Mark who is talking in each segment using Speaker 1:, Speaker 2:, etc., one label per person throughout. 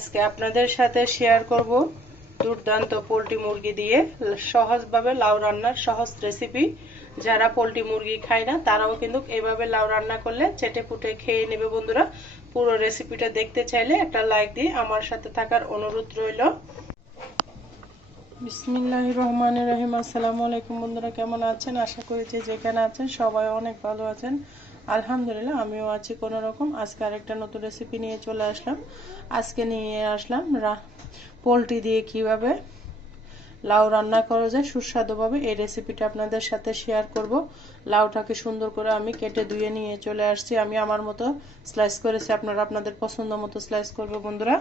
Speaker 1: আজকে আপনাদের সাথে শেয়ার করব দুর্দান্ত পোলট্রি মুরগি দিয়ে সহজভাবে লাউ রান্নার সহজ রেসিপি যারা পোলট্রি মুরগি খায় না, তারাও কিন্তু এভাবে লাউ রান্না করলে চেটে পুটে খেয়ে নেবে বন্ধুরা। পুরো রেসিপিটা দেখতে চাইলে একটা লাইক দিয়ে আমার সাথে থাকার অনুরোধ রইল। বিসমিল্লাহ রহমান রহিম। আসসালামু আলাইকুম বন্ধুরা, কেমন আছেন? আশা করি যে যেখানে আছেন সবাই অনেক ভালো আছেন। আলহামদুলিল্লাহ, আমিও আছি কোনো রকম আজকে আরেকটা নতুন রেসিপি নিয়ে চলে আসলাম। আজকে নিয়ে আসলাম রা পোলট্রি দিয়ে কীভাবে লাউ রান্না করা যায়, সুস্বাদুভাবে। এই রেসিপিটা আপনাদের সাথে শেয়ার করব। লাউটাকে সুন্দর করে আমি কেটে ধুয়ে নিয়ে চলে আসছি। আমি আমার মতো স্লাইস করেছি, আপনারা আপনাদের পছন্দ মতো স্লাইস করবে বন্ধুরা।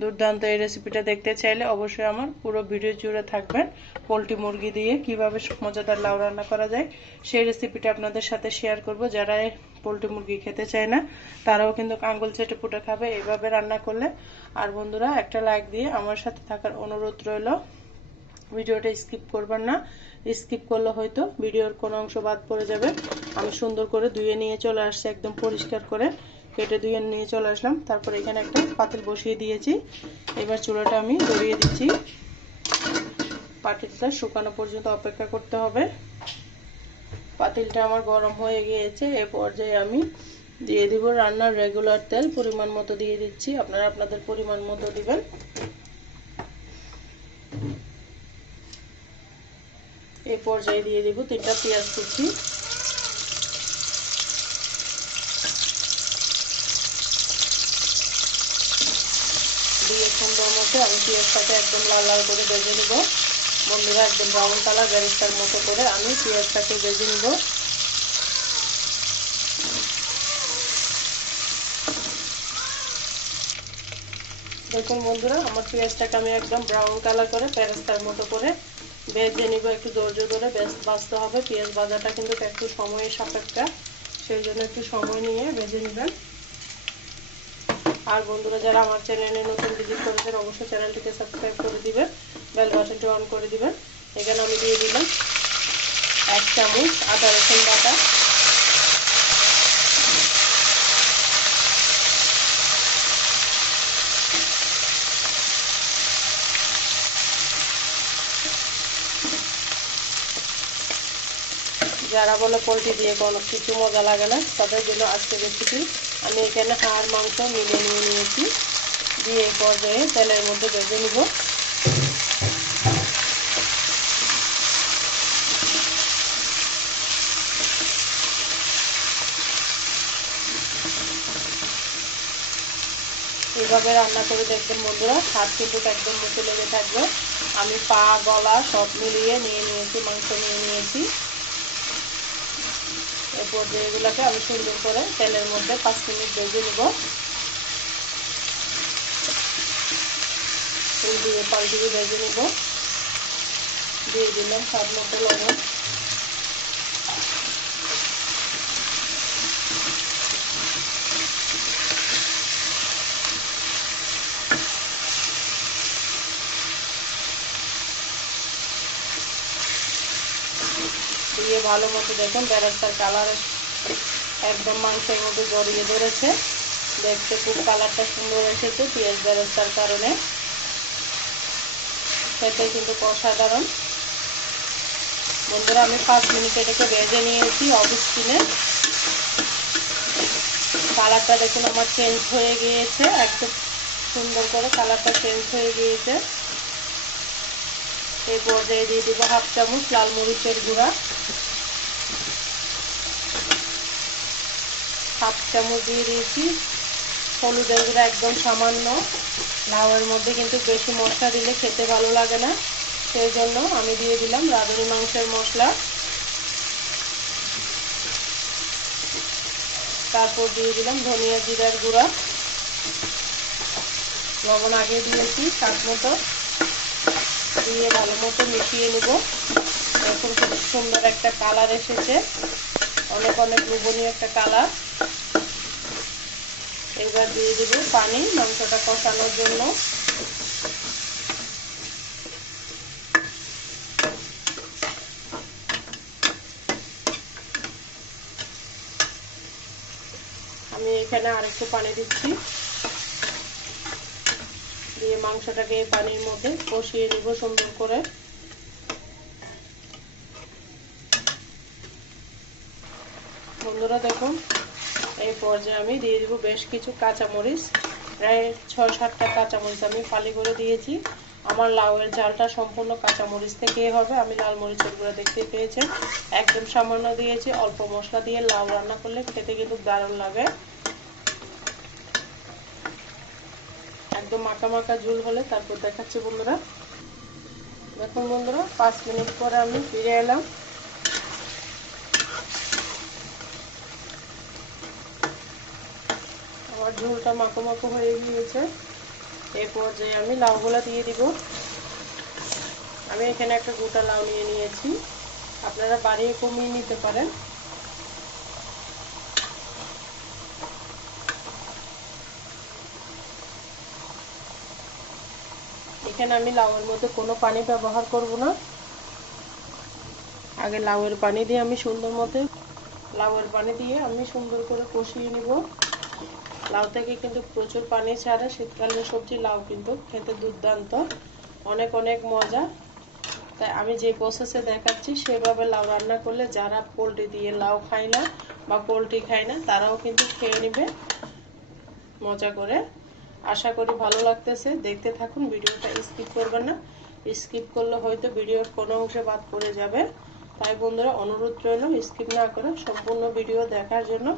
Speaker 1: দুর্দান্ত এই রেসিপিটা দেখতে চাইলে অবশ্যই আমার পুরো ভিডিও জুড়ে থাকবেন পোলট্রি মুরগি দিয়ে কীভাবে মজাদার লাউ রান্না করা যায়। সেই রেসিপিটা আপনাদের সাথে শেয়ার করব। যারা পোলট্রি মুরগি খেতে চায় না, তারাও কিন্তু আঙ্গুল চেটে পুটে খাবে এইভাবে রান্না করলে। আর বন্ধুরা, একটা লাইক দিয়ে আমার সাথে থাকার অনুরোধ রইল। ভিডিওটা স্কিপ করবেন না। স্কিপ করলে হয়তো ভিডিওর কোনো অংশ বাদ পড়ে যাবে। আমি সুন্দর করে ধুয়ে নিয়ে চলে আসছি একদম পরিষ্কার করে। কেটে ধুয়ে নিয়ে চলে আসলাম। তারপর এখানে একটা পাতিল বসিয়ে দিয়েছি। এবার চুলাটা আমি ধরিয়ে দিচ্ছি। পাতিলটা শুকানো পর্যন্ত অপেক্ষা করতে হবে। পাতিলটা আমার গরম হয়ে গিয়েছে। এ পর্যায়ে আমি দিয়ে দিব রান্নার রেগুলার তেল। পরিমাণ মতো দিয়ে দিচ্ছি। আপনারা আপনাদের পরিমাণ মতো দিবেন। এ পর্যায়ে দিয়ে দিব তিনটা পেঁয়াজ কুচি। দিয়ে সুন্দর মতো আমি পেঁয়াজটাকে একদম লাল লাল করে ভেজে নিব। বন্ধুরা, একদম ব্রাউন কালার ব্যারিস্টার মতো করে আমি পেঁয়াজটাকে বেজে নিব। দেখুন বন্ধুরা, আমার পেঁয়াজটাকে আমি একদম ব্রাউন কালার করে প্যারেস্তার মতো করে ভেজে নিব। একটু ধৈর্য ধরে বাঁচতে হবে। পেঁয়াজ ভাজাটা কিন্তু একটু সময়ের সাপেক্ষা, সেই জন্য একটু সময় নিয়ে ভেজে নেবেন। আর বন্ধুরা, যারা আমার চ্যানেলে নতুন ভিজিট করেছেন, অবশ্যই চ্যানেলটিকে সাবস্ক্রাইব করে দিবেন বেল বাটনটি অন করে দিবেন। এখানে আমি দিয়ে দিলাম এক চামচ আদা রসুন বাটা। যারা বলে পোলট্রি দিয়ে কোনো কিছু মজা লাগে না, তাদের জন্য আজকে রেসিপি আমি এখানে হাড় মাংস মিলে নিয়ে নিয়েছি। দিয়ে পর্যায়ে তেলের মধ্যে ভেজে নিব। এইভাবে রান্না করে দেখবেন বন্ধুরা হাত কিন্তু একদম মুখে লেগে থাকবে। আমি পা, গলা সব মিলিয়ে নিয়ে নিয়েছি, মাংস নিয়ে নিয়েছি। এরপর এগুলোকে আমি সুন্দর করে তেলের মধ্যে পাঁচ মিনিট ভেজে নিব। পাঁচ পাল্টিয়ে ভেজে নিব। দিয়ে দিলাম স্বাদ মতো লবণ। দিয়ে ভালো মতো দেখুন বেড়াটার কালার একদম মাংসের মতো জড়িয়ে ধরেছে। দেখতে খুব কালারটা সুন্দর এসেছে পেঁয়াজ বেরেস্তার কারণে। খেতে কিন্তু অসাধারণ। বন্ধুরা, আমি পাঁচ মিনিট এটাকে ভেজে নিয়েছি অবস্টিনে কালারটা দেখুন, আমার চেঞ্জ হয়ে গিয়েছে। একদম সুন্দর করে কালারটা চেঞ্জ হয়ে গিয়েছে। এই পর্যায়ে দিয়ে দিব হাফ চামচ লাল মরিচের গুঁড়া। হাফ চামচ দিয়ে দিয়েছি। হলুদের গুঁড়া একদম সামান্য। লাউয়ের মধ্যে কিন্তু বেশি মশলা দিলে খেতে ভালো লাগে না। সেই জন্য আমি দিয়ে দিলাম রাঁধুনি মাংসের মশলা। তারপর দিয়ে দিলাম ধনিয়া জিরার গুঁড়া। লবণ আগে দিয়েছি সাত মতো। দিয়ে ভালো মতো মিশিয়ে নিব। এখন খুব সুন্দর একটা কালার এসেছে। অনেক অনেক লোভনীয় একটা কালার। এবার দিয়ে দেব পানি মাংসটা কষানোর জন্য। আমি এখানে আরেকটু পানি দিচ্ছি। দিয়ে মাংসটাকে পানির মধ্যে কষিয়ে নিব সুন্দর করে। বন্ধুরা দেখুন, এই পর্যায়ে আমি দিয়ে দিব বেশ কিছু কাঁচামরিচ। প্রায় ছয় সাতটা কাঁচামরিচ আমি ফালি করে দিয়েছি। আমার লাউয়ের ঝালটা সম্পূর্ণ কাঁচামরিচ থেকে হবে। আমি লাল মরিচের গুঁড়ো দেখতে পেয়েছেন একদম সামান্য দিয়েছি, অল্প মশলা দিয়ে লাউ রান্না করলে খেতে কিন্তু দারুণ লাগে। একদম মাখা মাখা ঝুল হলে তারপর দেখাচ্ছি বন্ধুরা। দেখুন বন্ধুরা, পাঁচ মিনিট পরে আমি ফিরে এলাম। আমার ঝোলটা মাখো মাখো হয়ে গিয়েছে। এই পর্যায়ে আমি লাউগুলো দিয়ে দিব। আমি এখানে একটা গোটা লাউ নিয়ে নিয়েছি। আপনারা বাড়িয়ে কমিয়ে নিতে পারেন। এখানে আমি লাউয়ের মধ্যে কোনো পানি ব্যবহার করব না। আগে লাউয়ের পানি দিয়ে আমি সুন্দর মতো লাউয়ের পানি দিয়ে আমি সুন্দর করে কষিয়ে নিব। লাউ থেকে কিন্তু প্রচুর পানি ছাড়ে। শীতকালীন সবজি লাউ কিন্তু খেতে দুর্দান্ত। অনেক অনেক মজা। তাই আমি যে প্রসেসে দেখাচ্ছি, সেভাবে লাউ রান্না করলে যারা পোলট্রি দিয়ে লাউ খায় না বা পোলট্রি খায় না, তারাও কিন্তু খেয়ে নেবে। মজা করে। আশা করি ভালো লাগতেছে। দেখতে থাকুন, ভিডিওটা স্কিপ করবেন না। স্কিপ করলে হয়তো ভিডিওর কোনো অংশে বাদ পড়ে যাবে। তাই বন্ধুরা, অনুরোধ রইল স্কিপ না করে সম্পূর্ণ ভিডিও দেখার জন্য।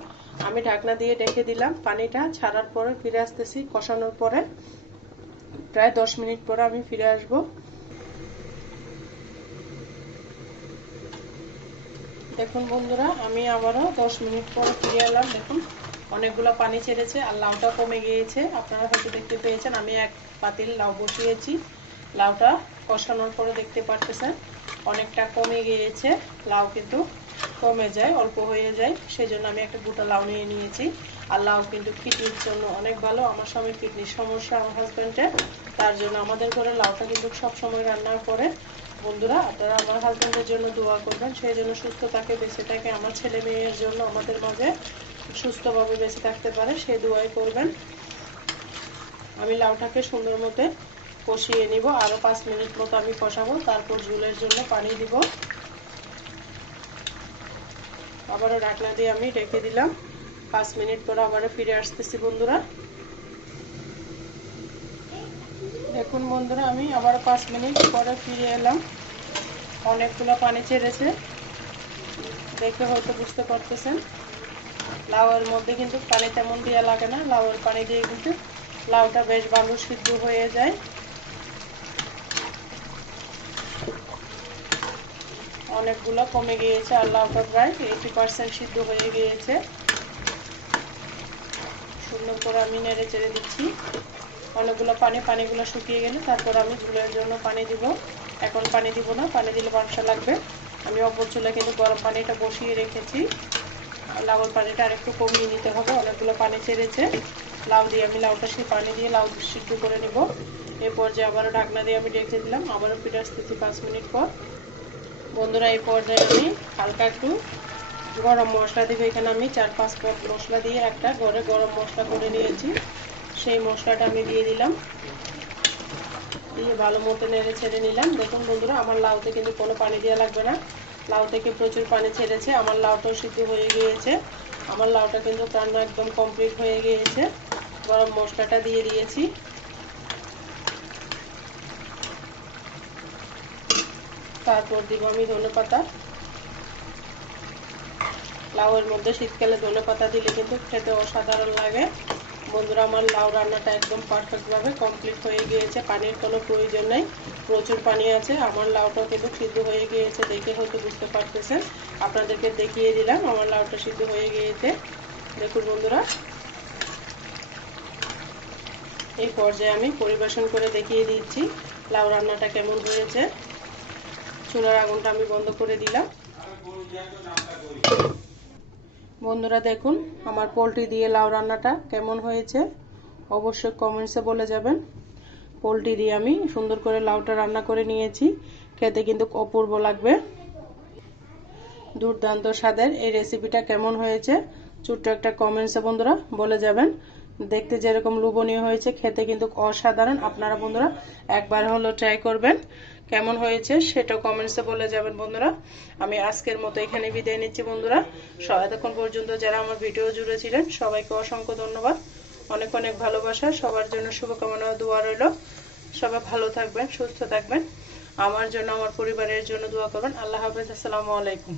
Speaker 1: আমি ঢাকনা দিয়ে রেখে দিলাম। পানিটা ছাড়ার পরে ফিরে আসতেছি কষানোর পরে। প্রায় দশ মিনিট পরে আমি ফিরে আসব। দেখুন বন্ধুরা, আমি আবারও দশ মিনিট পরে ফিরে এলাম। দেখুন অনেকগুলো পানি ছেড়েছে আর লাউটা কমে গিয়েছে। আপনারা হয়তো দেখতে পেয়েছেন, আমি এক পাতিল লাউ বসিয়েছি। লাউটা কষানোর পরে দেখতে পারতেছেন, অনেকটা কমে গিয়েছে। লাউ কিন্তু কমে যায়, অল্প হয়ে যায়। সেই জন্য আমি একটা গোটা লাউ নিয়ে নিয়েছি। আর লাউ কিন্তু কিডনির জন্য অনেক ভালো। আমার স্বামীর কিডনির সমস্যা, আমার হাজব্যান্ডের তার জন্য আমাদের ঘরে লাউটা কিন্তু সব সময় রান্না করে। বন্ধুরা, আপনারা আমার হাজব্যান্ডের জন্য দোয়া করবেন। সেই জন্য সুস্থ থাকে, বেঁচে থাকে। আমার ছেলে মেয়ের জন্য, আমাদের মাঝে সুস্থভাবে বেঁচে থাকতে পারে সেই দোয়াই করবেন। আমি লাউটাকে সুন্দর মতো কষিয়ে নিব। আরও পাঁচ মিনিট মতো আমি কষাবো, তারপর ঝুলের জন্য পানি দিব। আবারও ঢাকনা দিয়ে আমি রেখে দিলাম। পাঁচ মিনিট পরে আবারও ফিরে আসতেছি বন্ধুরা। দেখুন বন্ধুরা, আমি আবার পাঁচ মিনিট পরে ফিরে এলাম। অনেকগুলো পানি ছেড়েছে। দেখে হয়তো বুঝতে পারতেছেন। লাউয়ের মধ্যে কিন্তু পানি তেমন দেওয়া লাগে না, লাউয়ের পানি দিয়ে কিন্তু লাউটা বেশ ভালো সিদ্ধ হয়ে যায়। অনেকগুলো কমে গিয়েছে আর লাউটা প্রায় এইটি পার্সেন্ট সিদ্ধ হয়ে গিয়েছে। সুন্দর করে আমি নেড়ে চেড়ে দিচ্ছি। অনেকগুলো পানি, পানিগুলো শুকিয়ে গেলে তারপর আমি ঝুলের জন্য পানি দিব। এখন পানি দিব না, পানি দিলে মাংস লাগবে। আমি অপর চুলে কিন্তু গরম পানিটা বসিয়ে রেখেছি। লাউয়ের পানিটা আর একটু কমিয়ে নিতে হবে, অনেকগুলো পানি ছেড়েছে। লাউ দিয়ে আমি লাউটা সেই পানি দিয়ে লাউ সিদ্ধ করে নেব। এই পর্যায়ে আবারও ঢাকনা দিয়ে আমি রেখে দিলাম, আবারও ফিরে আসতেছি পাঁচ মিনিট পর। বন্ধুরা, এই পর্যায়ে আমি হালকা একটু গরম মশলা দিব। এখানে আমি চার পাঁচ পট মশলা দিয়ে একটা ঘরে গরম মশলা করে নিয়েছি। সেই মশলাটা আমি দিয়ে দিলাম। দিয়ে ভালো মতো নেড়ে ছেড়ে নিলাম। দেখুন বন্ধুরা, আমার লাউতে কিন্তু কোনো পানি দেওয়া লাগবে না। লাউ থেকে প্রচুর পানি ছেড়েছে। আমার লাউটাও সিদ্ধ হয়ে গিয়েছে। আমার লাউটা কিন্তু রান্না একদম কমপ্লিট হয়ে গিয়েছে। গরম মশলাটা দিয়ে দিয়েছি। তারপর দিব আমি ধনে পাতা। লাউয়ের মধ্যে শীতকালে ধনে পাতা দিলে কিন্তু খেতে অসাধারণ লাগে। বন্ধুরা, আমার লাউ রান্নাটা একদম পারফেক্টভাবে কমপ্লিট হয়ে গিয়েছে। পানির কোনো প্রয়োজন নেই। প্রচুর পানি আছে, আমার লাউটাও কিন্তু সিদ্ধ হয়ে গিয়েছে দেখে হয়তো বুঝতে পারতেছেন। আপনাদেরকে দেখিয়ে দিলাম, আমার লাউটা সিদ্ধ হয়ে গিয়েছে। দেখুন বন্ধুরা। এই পর্যায়ে আমি পরিবেশন করে দেখিয়ে দিচ্ছি লাউ রান্নাটা কেমন হয়েছে। চুলার আগুনটা আমি বন্ধ করে দিলাম। বন্ধুরা দেখুন, আমার পোলট্রি দিয়ে লাউ রান্নাটা কেমন হয়েছে। অবশ্যই কমেন্টসে বলে যাবেন। পোলট্রি দিয়ে আমি সুন্দর করে লাউটা রান্না করে নিয়েছি। খেতে কিন্তু অপূর্ব লাগবে। দুর্দান্ত স্বাদের এই রেসিপিটা কেমন হয়েছে? ছোট্ট একটা কমেন্টসে বন্ধুরা বলে যাবেন। দেখতে যেরকম লোভনীয় হয়েছে, খেতে কিন্তু অসাধারণ। আপনারা বন্ধুরা একবার হলো ট্রাই করবেন। কেমন হয়েছে সেটা কমেন্টসে বলে যাবেন বন্ধুরা। আমি আজকের মতো এখানে বিদায় নিচ্ছি বন্ধুরা। এতক্ষণ পর্যন্ত যারা আমার ভিডিও জুড়ে ছিলেন, সবাইকে অসংখ্য ধন্যবাদ। অনেক অনেক ভালোবাসা। সবার জন্য শুভকামনা দোয়া রইল। সবাই ভালো থাকবেন, সুস্থ থাকবেন। আমার জন্য, আমার পরিবারের জন্য দোয়া করবেন। আল্লাহ হাফেজ, আসসালামু আলাইকুম।